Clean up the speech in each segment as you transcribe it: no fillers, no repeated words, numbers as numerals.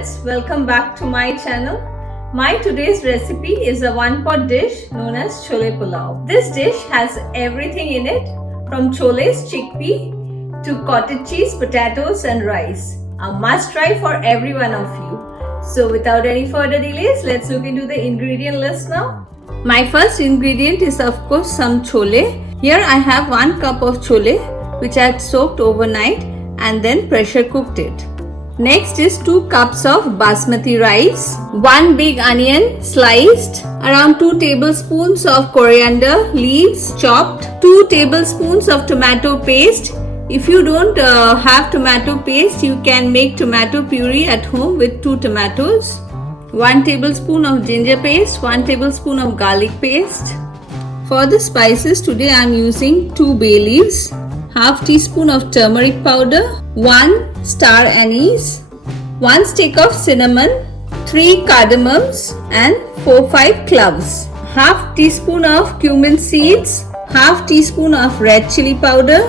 friends, welcome back to my channel. My today's recipe is a one-pot dish known as Chole Pulao. This dish has everything in it from Chole's chickpea to cottage cheese, potatoes and rice. A must try for every one of you. So without any further delays, let's look into the ingredient list now. My first ingredient is of course some chole. Here I have 1 cup of chole which I had soaked overnight and then pressure cooked it. Next is 2 cups of basmati rice, 1 big onion sliced, around 2 tablespoons of coriander leaves chopped, 2 tablespoons of tomato paste. If you don't have tomato paste, you can make tomato puree at home with 2 tomatoes, 1 tablespoon of ginger paste, 1 tablespoon of garlic paste. For the spices today I am using 2 bay leaves, half teaspoon of turmeric powder, 1 star anise, 1 stick of cinnamon, 3 cardamoms and 4-5 cloves, half teaspoon of cumin seeds, half teaspoon of red chilli powder,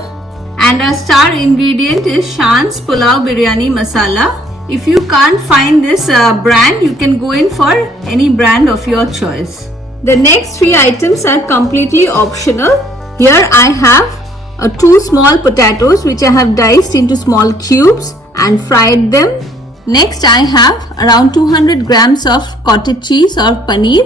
and our star ingredient is Shan's Pilau Biryani Masala. If you can't find this brand, you can go in for any brand of your choice. The next 3 items are completely optional. Here I have 2 small potatoes which I have diced into small cubes and fried them. Next I have around 200 grams of cottage cheese or paneer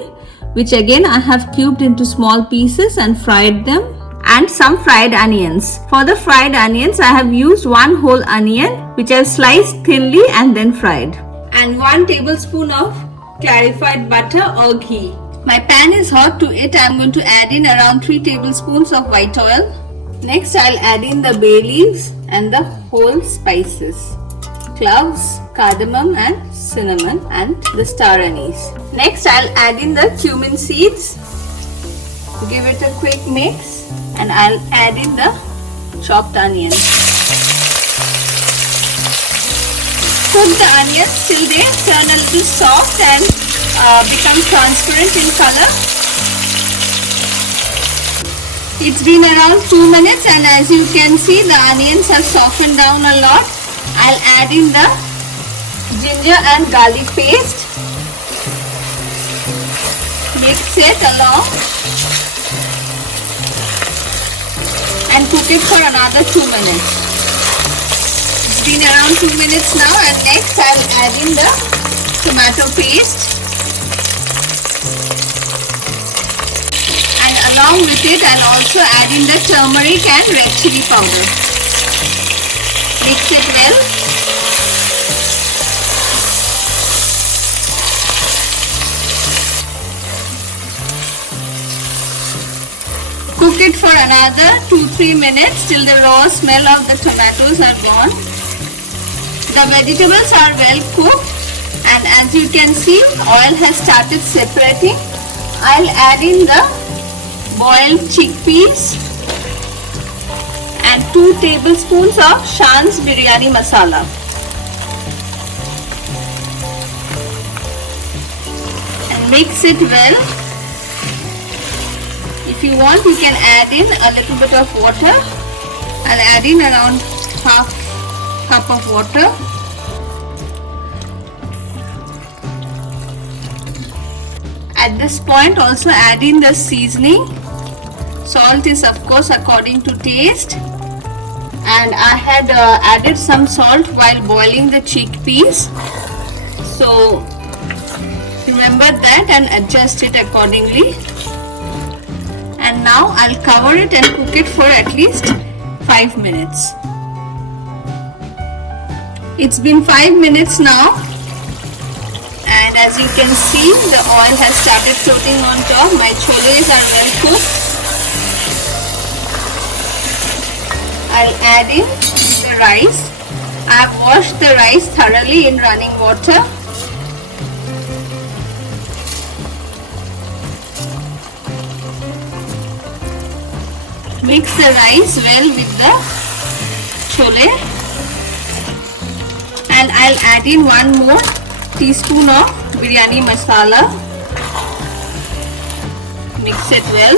which again I have cubed into small pieces and fried them, and some fried onions. For the fried onions I have used 1 whole onion which I have sliced thinly and then fried, and 1 tablespoon of clarified butter or ghee. My pan is hot. To it I am going to add in around 3 tablespoons of white oil. Next I'll add in the bay leaves and the whole spices, cloves, cardamom and cinnamon and the star anise. Next I'll add in the cumin seeds, give it a quick mix, and I'll add in the chopped onions. Cook the onions till they turn a little soft and become transparent in color. It's been around 2 minutes and as you can see the onions have softened down a lot. I'll add in the ginger and garlic paste. Mix it along and cook it for another 2 minutes. It's been around 2 minutes now, and next I'll add in the tomato paste. Along with it I'll also add in the turmeric and red chilli powder. Mix it well. Cook it for another 2-3 minutes till the raw smell of the tomatoes are gone. The vegetables are well cooked, and as you can see oil has started separating. I'll add in the boiled chickpeas and 2 tablespoons of Shan's Biryani Masala. And mix it well. If you want, you can add in a little bit of water. I'll add in around half cup of water. At this point also add in the seasoning. Salt is of course according to taste, and I had added some salt while boiling the chickpeas, so remember that and adjust it accordingly. And now I'll cover it and cook it for at least 5 minutes. It's been 5 minutes now, and as you can see the oil has started floating on top. My choles are well cooked. I'll add in the rice. I have washed the rice thoroughly in running water. Mix the rice well with the chole, and I'll add in 1 more teaspoon of biryani masala. Mix it well.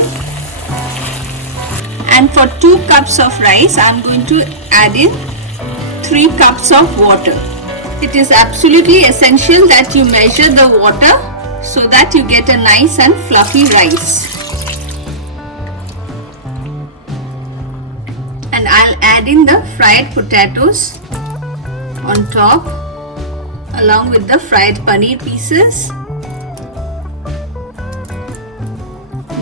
And for 2 cups of rice, I am going to add in 3 cups of water. It is absolutely essential that you measure the water so that you get a nice and fluffy rice. And I'll add in the fried potatoes on top along with the fried paneer pieces.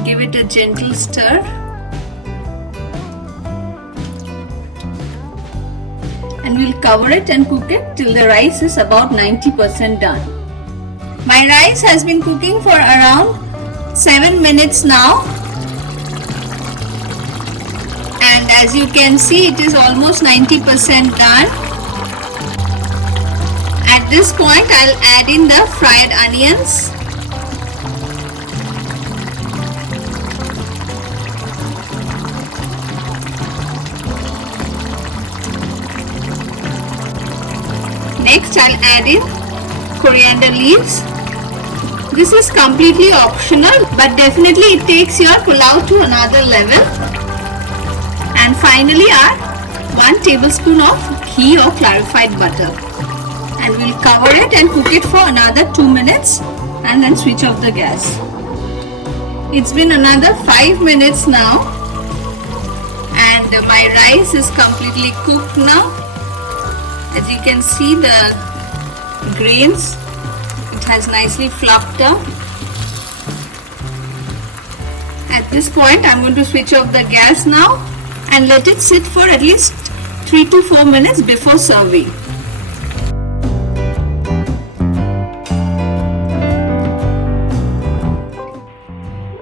Give it a gentle stir. And we'll cover it and cook it till the rice is about 90% done. My rice has been cooking for around 7 minutes now. And as you can see, it is almost 90% done. At this point, I'll add in the fried onions. Next, I'll add in coriander leaves. This is completely optional, but definitely it takes your pulao to another level. And finally, our 1 tablespoon of ghee or clarified butter. And we'll cover it and cook it for another 2 minutes and then switch off the gas. It's been another 5 minutes now, and my rice is completely cooked now. As you can see, the grains, it has nicely fluffed up. At this point, I'm going to switch off the gas now and let it sit for at least 3 to 4 minutes before serving.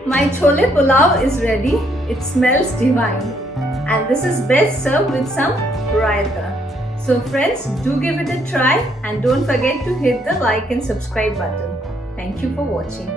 My chole pulao is ready. It smells divine, and this is best served with some raita. So friends, do give it a try and don't forget to hit the like and subscribe button. Thank you for watching.